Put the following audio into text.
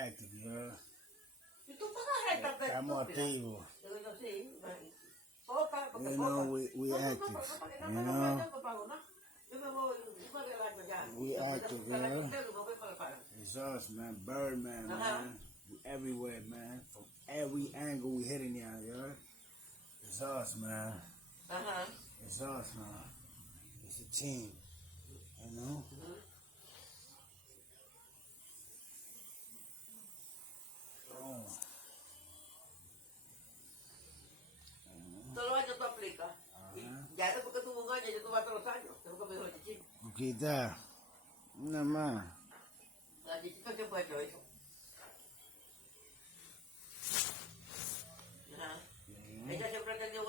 active, you heard? Ito pa nga, Estamos activos. You know, we active. You know? We active, girl. It's us, man. Birdman, man. We everywhere, man. From every angle we hitting y'all, you heard? It's us, man. It's us, man. It's a team. You know? Solo años tú aplicas. Ya después que tuvo un año, yo tuve hasta los años. Tengo que me dijo el chichín. Poquita. Nada más. La chichita siempre ha hecho eso. Ella siempre ha tenido una